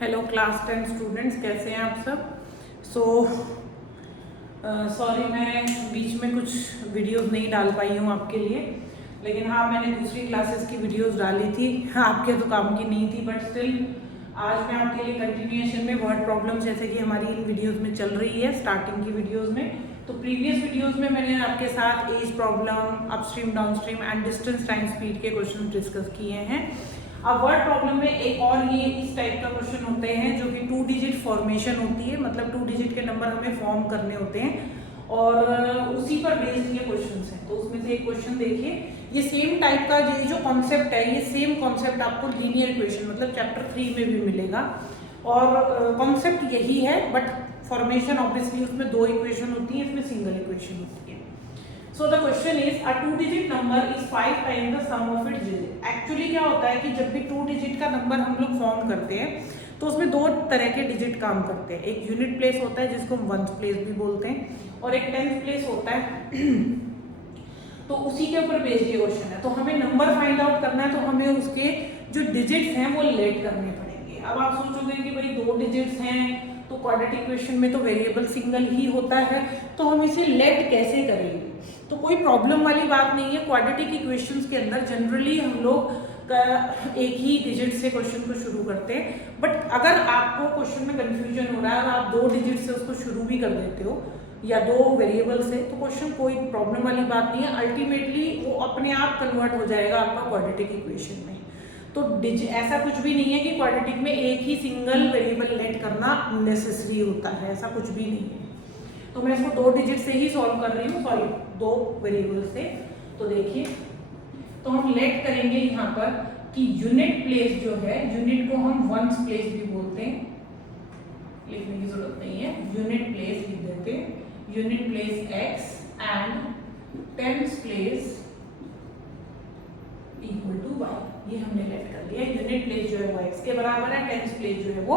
Hello class 10 students, कैसे हैं आप सब। सॉरी मैं बीच में कुछ वीडियोस नहीं डाल पाई हूँ आपके लिए, लेकिन हाँ मैंने दूसरी क्लासेस की वीडियोस डाली थी। आपके तो काम की नहीं थी, बट स्टिल आज मैं आपके लिए कंटिन्यूएशन में वर्ड प्रॉब्लम जैसे कि हमारी इन वीडियोस में चल रही है स्टार्टिंग की वीडियोस में। तो प्रीवियस वीडियोस में मैंने आपके साथ age problem, upstream downstream and distance time speed के क्वेश्चन डिस्कस किए हैं। अब वर्ड प्रॉब्लम में एक और ये इस टाइप का क्वेश्चन होते हैं जो कि 2 डिजिट फॉर्मेशन होती है, मतलब 2 डिजिट के नंबर हमें फॉर्म करने होते हैं और उसी पर बेस्ड ये क्वेश्चंस हैं। तो उसमें से एक क्वेश्चन देखिए, ये सेम टाइप का ये जो कॉन्सेप्ट है, ये सेम कॉन्सेप्ट आपको लीनियर इक्वेशन मतलब चैप्टर 3 में भी मिलेगा और कॉन्सेप्ट यही है, बट फॉर्मेशन ऑब्वियसली उसमें 2 इक्वेशन होती है, इसमें सिंगल इक्वेशन होती है। So the question is a 2-digit number is 5 times the sum of its digit. Actually क्या होता है कि जब भी 2 डिजिट का नंबर हम लोग फॉर्म करते हैं तो उसमें 2 तरह के डिजिट काम करते हैं। एक यूनिट प्लेस होता है जिसको हम वंस प्लेस भी बोलते हैं और एक टेंथ प्लेस होता है। तो उसी के ऊपर बेस्ड ये क्वेश्चन है। तो हमें नंबर फाइंड आउट करना है, तो हमें उसके जो डिजिट्स हैं वो लेट करने पड़ेंगे। अब आप सोचोगे कि भाई 2 डिजिट्स हैं तो क्वाड्रेटिक इक्वेशन में तो वेरिएबल सिंगल ही होता है, तो हम इसे लेट कैसे करेंगे। तो कोई प्रॉब्लम वाली बात नहीं है। क्वाड्रेटिक इक्वेशंस के अंदर जनरली हम लोग एक ही डिजिट से क्वेश्चन को शुरू करते हैं, बट अगर आपको क्वेश्चन में कंफ्यूजन हो रहा है और आप 2 डिजिट से उसको शुरू भी कर देते हो या 2 वेरिएबल से, तो क्वेश्चन कोई प्रॉब्लम वाली बात नहीं है। अल्टीमेटली वो अपने आप कन्वर्ट हो जाएगा आपका क्वाड्रेटिक इक्वेशन में। तो ऐसा कुछ भी नहीं है कि क्वाड्रेटिक में एक ही सिंगल वेरिएबल लेट करना नेसेसरी होता है, ऐसा कुछ भी नहीं है। तो मैं इसको 2 डिजिट से ही सॉल्व कर रही हूँ, सॉरी 2 वेरिएबल से। तो देखिए, तो हम लेट करेंगे यहाँ पर कि यूनिट प्लेस जो है, यूनिट को हम वंस प्लेस भी बोलते हैं, लिखने की जरूरत नहीं है, यूनिट प्लेस लिख देते हैं। Unit place x and tens place equal to y, ये हमने लेट कर दिया। यूनिट प्लेस जो है वो x के बराबर है, टेंस प्लेस जो है वो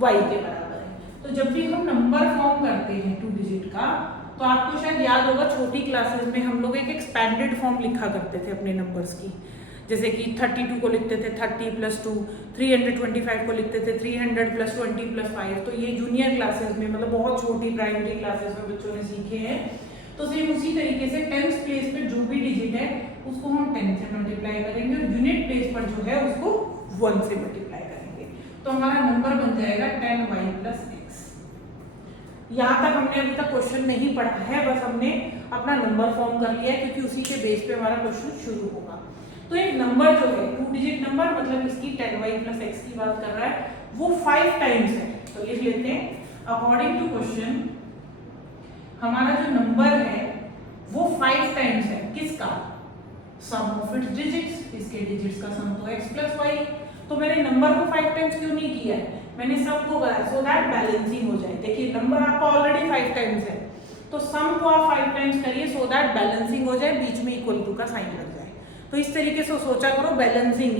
y के बराबर है। तो जब भी हम नंबर फॉर्म करते हैं 2 डिजिट का, तो आपको शायद याद होगा छोटी क्लासेस में हम लोग एक एक्सपेंडेड फॉर्म लिखा करते थे अपने नंबर्स की। जैसे कि 32 को लिखते थे 30 + 2, 325 को लिखते थे 300 + 20 + 5। तो ये जूनियर क्लासेस में, मतलब बहुत छोटी प्राइमरी क्लासेस में बच्चों ने सीखे हैं। तो सेम उसी तरीके से टेंस प्लेस पे जो भी डिजिट है उसको हम 10 से मल्टीप्लाई करेंगे और यूनिट प्लेस पर जो है उसको 1 से मल्टीप्लाई करेंगे। तो हमारा नंबर बन जाएगा 10y + x। यहाँ तक हमने अभी तक क्वेश्चन नहीं पढ़ा है, बस हमने अपना नंबर फॉर्म कर लिया है क्योंकि उसी के बेस पे हमारा क्वेश्चन शुरू होगा। तो एक नंबर जो है 2 डिजिट नंबर, मतलब इसकी 10y + x की बात कर रहा है, वो 5 टाइम्स है। तो लिख लेते हैं, अकॉर्डिंग टू क्वेश्चन हमारा जो नंबर है वो 5 टाइम्स है किसका, सम ऑफ इट्स डिजिट्स। इसके डिजिट्स का सम तो x + y। तो मैंने नंबर को 5 टाइम्स क्यों नहीं किया है, मैंने सम को कराया सो दैट बैलेंसिंग हो जाए। देखिए नंबर आपका ऑलरेडी 5 टाइम्स है, तो सम को आप 5 टाइम्स करिए सो दैट बैलेंसिंग हो जाए, बीच में इक्वल टू का साइन लग जाए। तो इस तरीके से सोचा करो, बैलेंसिंग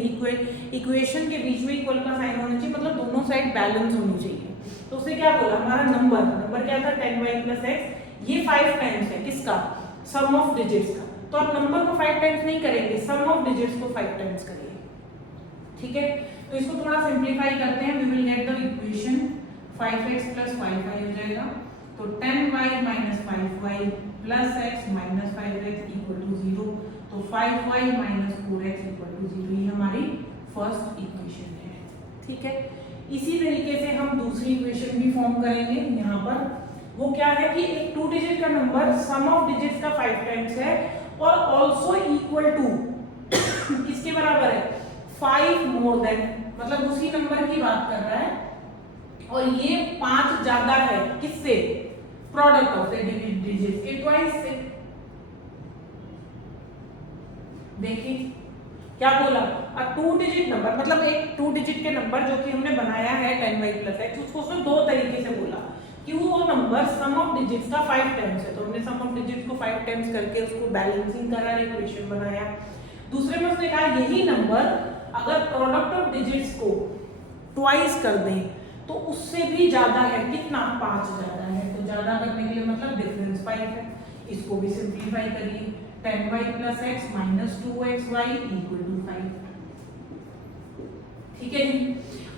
इक्वेशन के बीच में इक्वल का साइन होना चाहिए, मतलब दोनों साइड बैलेंस होनी चाहिए। तो उसने क्या बोला, हमारा नंबर क्या था 10y + x, ये 5 टाइम्स है किसका, सम ऑफ डिजिट्स का। तो आप नंबर को 5 टाइम्स नहीं करेंगे, सम ऑफ डिजिट्स को 5 टाइम्स करिए। ठीक है, तो इसको थोड़ा सिंप्लीफाई करते हैं। We will get the equation 5x + y हो जाएगा। तो 10y - 5y + x - 5x = 0। तो 5y - 4x = 0, ये हमारी फर्स्ट इक्वेशन है। ठीक है, इसी तरीके से हम दूसरी इक्वेशन भी फॉर्म करेंगे। यहाँ पर वो क्या है कि एक 2 डिजिट का नंबर सम ऑफ डिजिट्स का 5 टाइम्स है और ऑल्सो इक्वल टू किसके बराबर है, 5 मोर देन, मतलब उसी नंबर की बात कर रहा है और ये 5 ज्यादा है किससे, प्रोडक्ट ऑफ द डिजिट्स के ट्वाइस से। देखिए क्या बोला, अ 2 डिजिट नंबर, मतलब एक 2 डिजिट के नंबर जो कि हमने बनाया है 10y + x, उसको उसने 2 तरीके से बोला कि वो नंबर सम ऑफ डिजिट्स का 5 टाइम्स है। तो हमने सम ऑफ डिजिट्स को 5 टाइम्स करके उसको बैलेंसिंग करा, इक्वेशन बनाया। दूसरे में उसने कहा यही नंबर अगर प्रोडक्ट ऑफ डिजिट्स को ट्वाइस कर दें तो उससे भी ज्यादा है, कितना, 5 ज्यादा है। तो ज्यादा करने के लिए मतलब डिफरेंस 5 है। इसको भी सिंप्लीफाई करिए, 10y + x - 2xy = 5। ठीक है जी।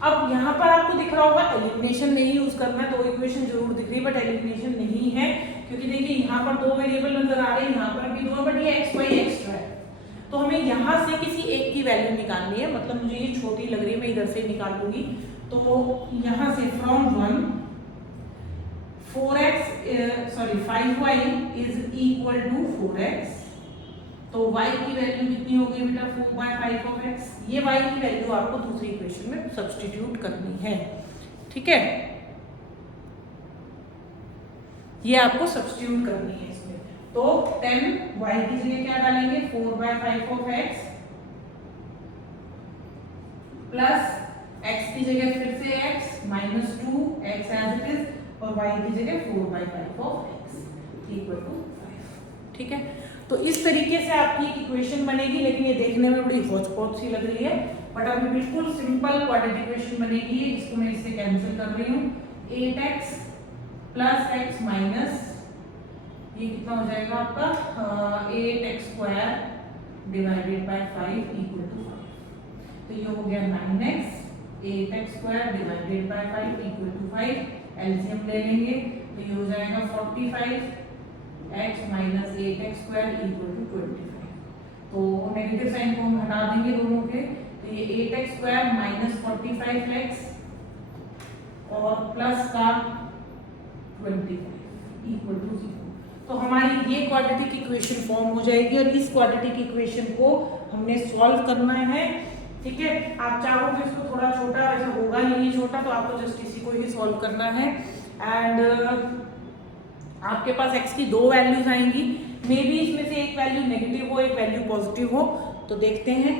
अब यहाँ पर आपको दिख रहा होगा एलिमिनेशन नहीं यूज करना है, तो इक्वेशन जरूर दिख रही है बट एलिमिनेशन नहीं है, क्योंकि देखिए यहाँ पर दो वेरिएबल नजर आ रहे हैं, यहाँ पर भी दो, बट ये एक्स वाई एक्स्ट्रा है। तो हमें यहाँ से किसी एक की वैल्यू निकालनी है, मतलब मुझे ये छोटी लग रही है, मैं इधर से निकाल लूंगी। तो यहाँ से from 1 5y is equal to 4x, तो y की वैल्यू कितनी हो गई बेटा 4/5 ऑफ x। ये y की वैल्यू आपको दूसरी इक्वेशन में सब्स्टिट्यूट करनी है, ठीक है, ये आपको सब्स्टिट्यूट करनी है इसमें। तो 10 y की जगह क्या डालेंगे 4/5 ऑफ x प्लस x की जगह फिर से x minus 2 x as it is, और y की जगह 4/5 ऑफ x इक्वल टू 5, ठीक है। तो इस तरीके से आपकी एक इक्वेशन बनेगी, लेकिन ये देखने में बड़ी हौच-पौच सी लग रही है, बट अभी बिल्कुल सिंपल क्वाड्रेटिक इक्वेशन बनेगी। इसको मैं इससे कैंसिल कर रही हूँ, 8x प्लस x माइनस ये कितना हो जाएगा आपका 8x² divided by 5 equal to 5। तो ये हो गया 9x, 8x² divided by 5 equal to 5। LCM ले लेंगे तो ये हो जाएगा 45x minus 8x² equal to 25। तो नेगेटिव साइन को हम हटा देंगे दोनों के, तो ये 8x² माइनस 45x और प्लस का 25 इक्वल टू 0। तो हमारी ये क्वाड्रेटिक इक्वेशन फॉर्म हो जाएगी, और इस क्वाड्रेटिक इक्वेशन को हमने सॉल्व करना है, ठीक है। आप चाहो तो इसको थोड़ा छोटा, ऐसा होगा नहीं छोटा, तो आपको जस्ट इसी को ही सॉल्व करना है। एंड आपके पास x की दो वैल्यूज आएंगी, मे बी इसमें से एक वैल्यू नेगेटिव हो, एक वैल्यू पॉजिटिव हो, तो देखते हैं।